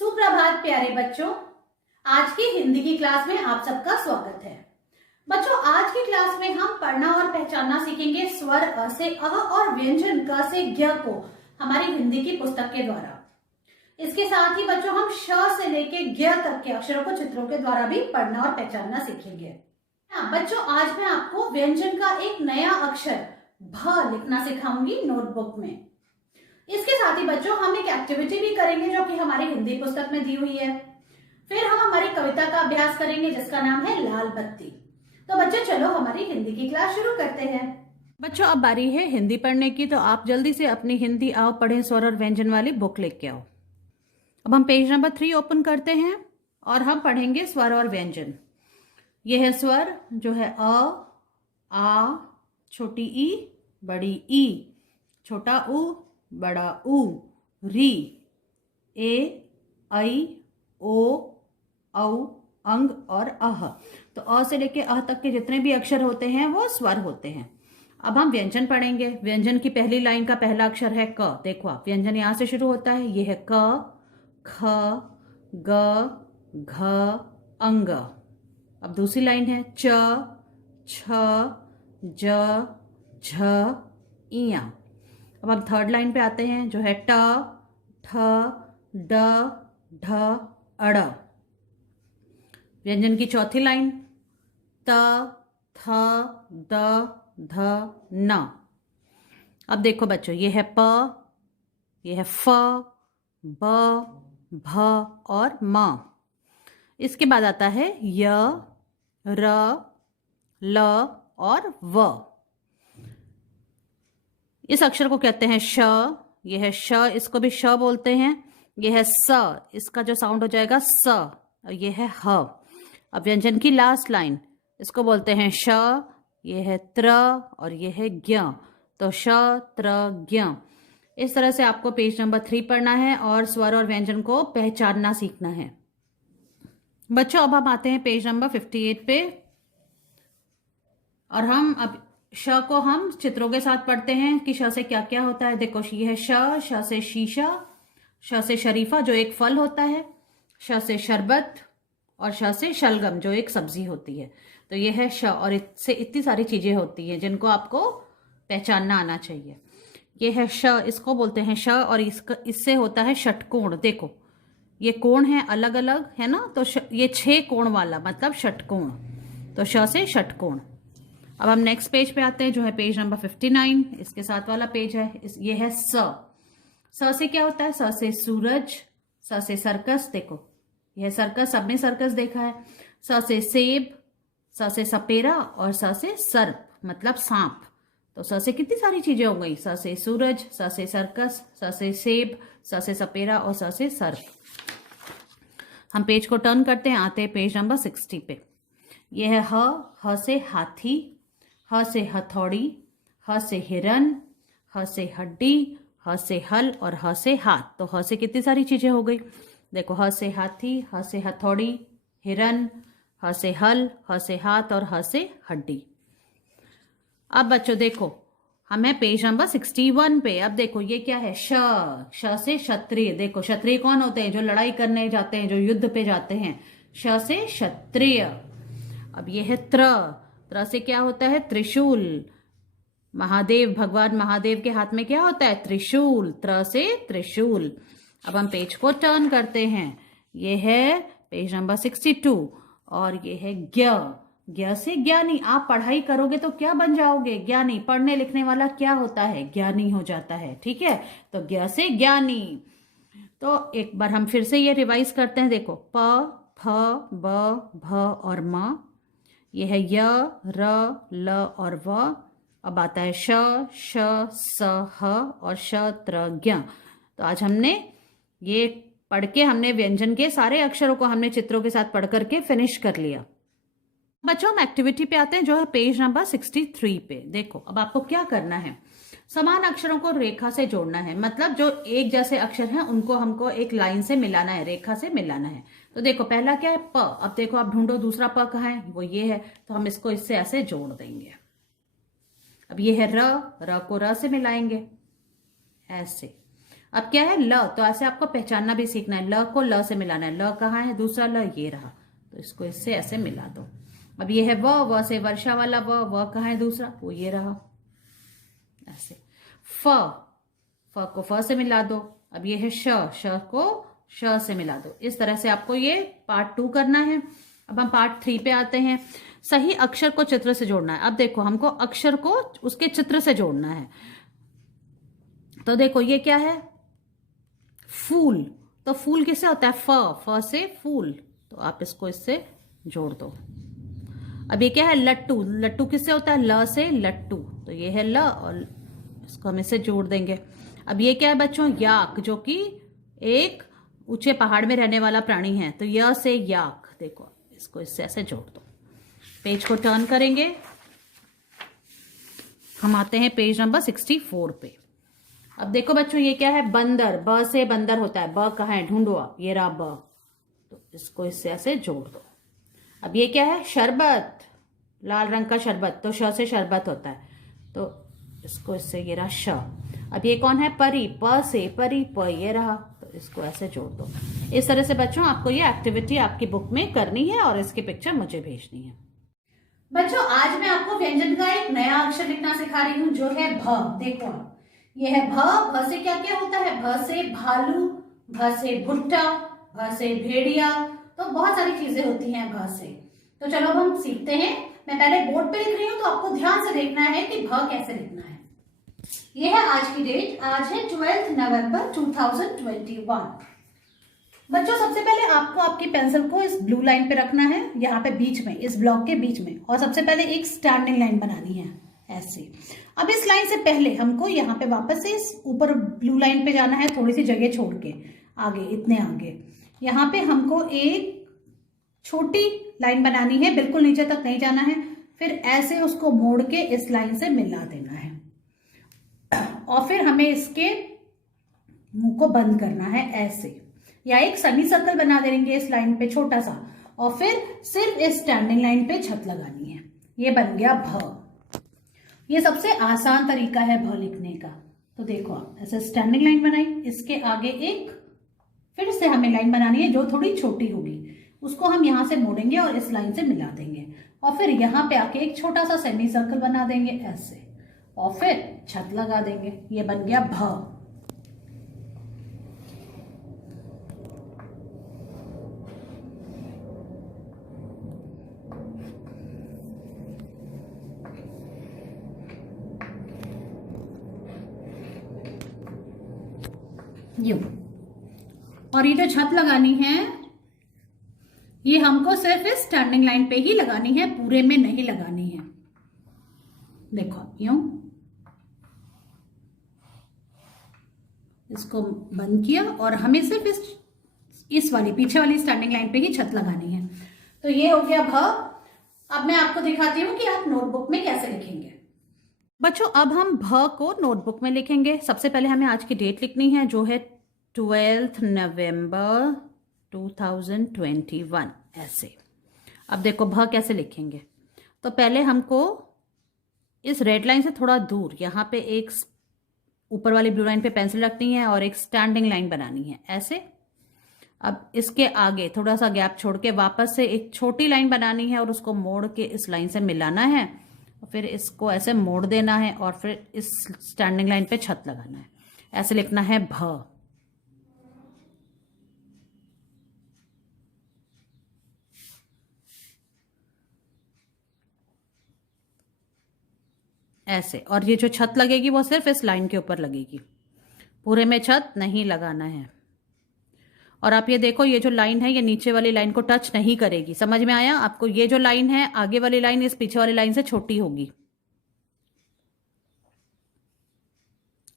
सुप्रभात प्यारे बच्चों। आज की हिंदी की क्लास में आप सबका स्वागत है। बच्चों, आज की क्लास में हम पढ़ना और पहचानना सीखेंगे स्वर अ से अह और व्यंजन क से ज्ञ को हमारी हिंदी की पुस्तक के द्वारा। इसके साथ ही बच्चों हम श से लेके ज्ञ तक के अक्षरों को चित्रों के द्वारा भी पढ़ना और पहचानना सीखेंगे। हाँ बच्चों, आज मैं आपको व्यंजन का एक नया अक्षर भ लिखना सिखाऊंगी नोटबुक में। इसके साथ ही बच्चों हम एक एक्टिविटी भी करेंगे जो कि हमारी हिंदी पुस्तक में दी हुई है। फिर हम हमारी कविता का अभ्यास करेंगे जिसका नाम है लाल बत्ती। तो बच्चों चलो हमारी हिंदी की क्लास शुरू करते हैं। बच्चों अब बारी है हिंदी पढ़ने की, तो आप जल्दी से अपनी हिंदी आओ पढ़ें स्वर और व्यंजन वाली बुक लेके आओ। अब हम पेज नंबर 3 ओपन करते हैं और हम पढ़ेंगे स्वर और व्यंजन। यह है स्वर जो है अ, आ, छोटी ई, बड़ी ई, छोटा उ, बड़ा उ, री, ए, ऐ, ओ, औ, अंग और अह। तो अ से लेके अह तक के जितने भी अक्षर होते हैं वो स्वर होते हैं। अब हम व्यंजन पढ़ेंगे। व्यंजन की पहली लाइन का पहला अक्षर है क। देखो आप, व्यंजन यहां से शुरू होता है। ये है क, ख, ग, घ, अंग। अब दूसरी लाइन है च, छ, ज, झ, इया। अब हम थर्ड लाइन पे आते हैं जो है ट, ठ, ड, ढ, अड़। व्यंजन की चौथी लाइन त, थ, द, ध, न। अब देखो बच्चों, ये है प, ये है फ, ब, भ और म। इसके बाद आता है य, र, ल और व। इस अक्षर को कहते हैं श। यह है श, इसको भी श बोलते हैं। यह है स, इसका जो साउंड हो जाएगा स, और यह है ह। अब व्यंजन की लास्ट लाइन, इसको बोलते हैं श, यह है त्र और यह है ज्ञ। तो श, त्र, ज्ञ। इस तरह से आपको पेज नंबर 3 पढ़ना है और स्वर और व्यंजन को पहचानना सीखना है। बच्चों अब हम आते हैं पेज नंबर 58 पे और हम अब श को हम चित्रों के साथ पढ़ते हैं कि श से क्या क्या होता है। देखो ये है श से शीशा, श से शरीफा जो एक फल होता है, श से शरबत और श से शलगम जो एक सब्जी होती है। तो ये है श और इससे इतनी सारी चीजें होती हैं जिनको आपको पहचानना आना चाहिए। ये है श, इसको बोलते हैं श और इससे होता है षटकोण। देखो ये कोण है अलग अलग है ना, तो ये 6 कोण वाला मतलब षटकोण। तो श से षटकोण। अब हम नेक्स्ट पेज पे आते हैं जो है पेज नंबर 59, इसके साथ वाला पेज है। ये है स। स से क्या होता है? स से सूरज, स से सर्कस। देखो यह सर्कस, सबने सर्कस देखा है। स से सेब, स से सपेरा और स से सर्प मतलब सांप। तो स से कितनी सारी चीजें हो गई। स से सूरज, स से सर्कस, स से सेब, स से सपेरा और स से सर्प। हम पेज को टर्न करते हैं, आते हैं पेज नंबर 60 पे। यह है ह से हाथी, ह से हथौड़ी, ह से हिरन, ह से हड्डी, ह से हल और ह से हाथ। तो ह से कितनी सारी चीजें हो गई। देखो ह से हाथी, ह से हथौड़ी, हिरन, ह से हल, ह से हाथ और ह से हड्डी। अब बच्चों देखो हम है पेज नंबर 61 पे। अब देखो ये क्या है? श से क्षत्रिय। देखो क्षत्रिय कौन होते हैं? जो लड़ाई करने जाते हैं, जो युद्ध पे जाते हैं। श से क्षत्रिय। अब ये है त्र से क्या होता है? त्रिशूल। महादेव, भगवान महादेव के हाथ में क्या होता है? त्रिशूल। त्र से त्रिशूल। अब हम पेज को टर्न करते हैं, ये है पेज नंबर 62 और ये है ज्ञ। ज्ञ से ज्ञानी। आप पढ़ाई करोगे तो क्या बन जाओगे? ज्ञानी। पढ़ने लिखने वाला क्या होता है? ज्ञानी हो जाता है। ठीक है, तो ज्ञ से ज्ञानी। तो एक बार हम फिर से ये रिवाइज करते हैं। देखो प, फ, ब, भ और म। यह है य, र, ल और व। अब आता है श, स, ह और श, त्र, ज्ञ। तो आज हमने ये पढ़ के हमने व्यंजन के सारे अक्षरों को हमने चित्रों के साथ पढ़ करके फिनिश कर लिया। बच्चों हम एक्टिविटी पे आते हैं जो है पेज नंबर 63 पे। देखो अब आपको क्या करना है, समान अक्षरों को रेखा से जोड़ना है। मतलब जो एक जैसे अक्षर हैं उनको हमको एक लाइन से मिलाना है, रेखा से मिलाना है। तो देखो पहला क्या है? प। अब देखो आप ढूंढो दूसरा प कहाँ है? वो ये है, तो हम इसको इससे ऐसे जोड़ देंगे। अब ये है र को र से मिलाएंगे ऐसे। अब क्या है ल, तो ऐसे आपको पहचानना भी सीखना है। ल को ल से मिलाना है। ल कहाँ है, दूसरा ल ये रहा, तो इसको इससे ऐसे मिला दो। अब ये है व से वर्षा वाला व कहाँ है दूसरा, वो ये रहा ऐसे। फ को फ से मिला दो। अब ये है श को श से मिला दो। इस तरह से आपको ये पार्ट 2 करना है। अब हम पार्ट 3 पे आते हैं। सही अक्षर को चित्र से जोड़ना है। अब देखो हमको अक्षर को उसके चित्र से जोड़ना है। तो देखो ये क्या है, फूल। तो फूल किससे होता है, फ से फूल, तो आप इसको इससे जोड़ दो। अब ये क्या है, लट्टू। लट्टू किससे होता है, ल से लट्टू, तो ये है ल, और इसको हम इससे जोड़ देंगे। अब ये क्या है बच्चों, याक, जो कि एक ऊंचे पहाड़ में रहने वाला प्राणी है, तो य से याक। देखो इसको इससे ऐसे जोड़ दो। पेज को टर्न करेंगे, हम आते हैं पेज नंबर 64 पे। अब देखो बच्चों ये क्या है, बंदर। ब से बंदर होता है, ब कहाँ है, ढूंढो आप, ये रहा ब, तो इसको इससे ऐसे जोड़ दो। अब ये क्या है, शरबत, लाल रंग का शरबत, तो श से शरबत होता है, तो इसको इससे ये रहा श। अब ये कौन है, परी। प से परी, प ये रहा, तो इसको ऐसे जोड़ दो। इस तरह से बच्चों आपको ये एक्टिविटी आपकी बुक में करनी है और इसकी पिक्चर मुझे भेजनी है। बच्चों आज मैं आपको व्यंजन का एक नया अक्षर लिखना सिखा रही हूँ, जो है भ। देखो ये है भ। भ से क्या क्या होता है, भ से भालू, भ से भुट्टा, भ से भेड़िया, तो बहुत सारी चीजें होती हैं भ से। तो चलो अब हम सीखते हैं। मैं पहले बोर्ड पे लिख रही हूँ, तो आपको ध्यान से देखना है कि भ कैसे लिखना है। ये है आज की डेट, आज है 12 नवंबर 2021। बच्चों सबसे पहले आपको आपकी पेंसिल को इस ब्लू लाइन पे रखना है, यहाँ पे बीच में, इस ब्लॉक के बीच में, और सबसे पहले एक स्टैंडिंग लाइन बनानी है ऐसे। अब इस लाइन से पहले हमको यहाँ पे वापस से इस ऊपर ब्लू लाइन पे जाना है, थोड़ी सी जगह छोड़ के आगे, इतने आगे। यहाँ पे हमको एक छोटी लाइन बनानी है, बिल्कुल नीचे तक नहीं जाना है, फिर ऐसे उसको मोड़ के इस लाइन से मिला देना है, और फिर हमें इसके मुंह को बंद करना है ऐसे, या एक सेमी सर्कल बना देंगे इस लाइन पे छोटा सा, और फिर सिर्फ इस स्टैंडिंग लाइन पे छत लगानी है। ये बन गया भ। ये सबसे आसान तरीका है भ लिखने का। तो देखो आप ऐसे स्टैंडिंग लाइन बनाई, इसके आगे एक फिर से हमें लाइन बनानी है जो थोड़ी छोटी होगी, उसको हम यहाँ से मोड़ेंगे और इस लाइन से मिला देंगे, और फिर यहाँ पे आके एक छोटा सा सेमी सर्कल बना देंगे ऐसे, और फिर छत लगा देंगे। ये बन गया भ। यूं। और ये जो छत लगानी है ये हमको सिर्फ इस स्टैंडिंग लाइन पे ही लगानी है, पूरे में नहीं लगानी है। देखो यूं, इसको बंद किया और हमें सिर्फ इस वाली पीछे वाली स्टैंडिंग लाइन पे ही छत लगानी है। तो ये हो गया भ। अब मैं आपको दिखाती हूँ कि आप नोटबुक में कैसे लिखेंगे। बच्चों अब हम भ को नोटबुक में लिखेंगे। सबसे पहले हमें आज की डेट लिखनी है, जो है 12 नवंबर 2021 ऐसे। अब देखो भ कैसे लिखेंगे। तो पहले हमको इस रेड लाइन से थोड़ा दूर यहाँ पे एक ऊपर वाली ब्लू लाइन पे पेंसिल रखनी है और एक स्टैंडिंग लाइन बनानी है ऐसे। अब इसके आगे थोड़ा सा गैप छोड़ के वापस से एक छोटी लाइन बनानी है और उसको मोड़ के इस लाइन से मिलाना है, और फिर इसको ऐसे मोड़ देना है और फिर इस स्टैंडिंग लाइन पे छत लगाना है। ऐसे लिखना है भ। ऐसे। और ये जो छत लगेगी वो सिर्फ इस लाइन के ऊपर लगेगी, पूरे में छत नहीं लगाना है। और आप ये देखो ये जो लाइन है ये नीचे वाली लाइन को टच नहीं करेगी। समझ में आया आपको? ये जो लाइन है आगे वाली लाइन इस पीछे वाली लाइन से छोटी होगी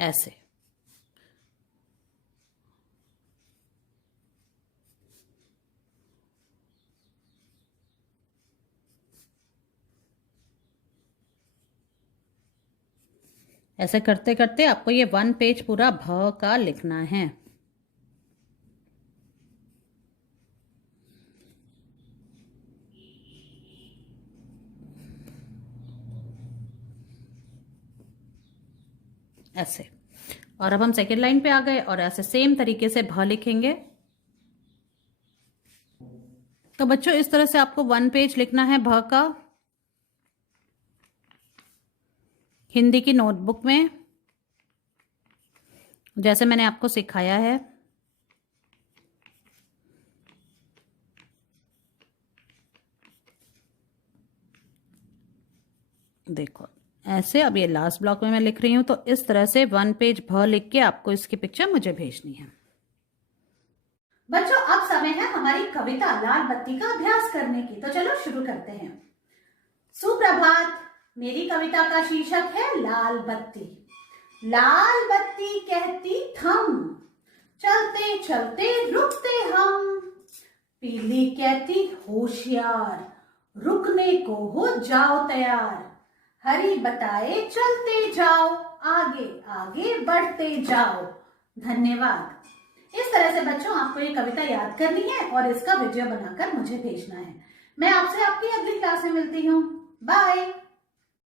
ऐसे। ऐसे करते करते आपको ये 1 पेज पूरा भ का लिखना है। ऐसे। और अब हम सेकेंड लाइन पे आ गए और ऐसे सेम तरीके से भ लिखेंगे। तो बच्चों इस तरह से आपको 1 पेज लिखना है भ का हिंदी की नोटबुक में, जैसे मैंने आपको सिखाया है। देखो ऐसे, अब ये लास्ट ब्लॉक में मैं लिख रही हूं, तो इस तरह से 1 पेज भ लिख के आपको इसकी पिक्चर मुझे भेजनी है। बच्चों अब समय है हमारी कविता लाल बत्ती का अभ्यास करने की, तो चलो शुरू करते हैं। सुप्रभात, मेरी कविता का शीर्षक है लाल बत्ती। लाल बत्ती कहती थम, चलते चलते रुकते हम। पीली कहती होशियार, रुकने को हो जाओ तैयार। हरी बताए चलते जाओ, आगे आगे बढ़ते जाओ। धन्यवाद। इस तरह से बच्चों आपको ये कविता याद करनी है और इसका वीडियो बनाकर मुझे भेजना है। मैं आपसे आपकी अगली क्लास में मिलती हूँ। बाय।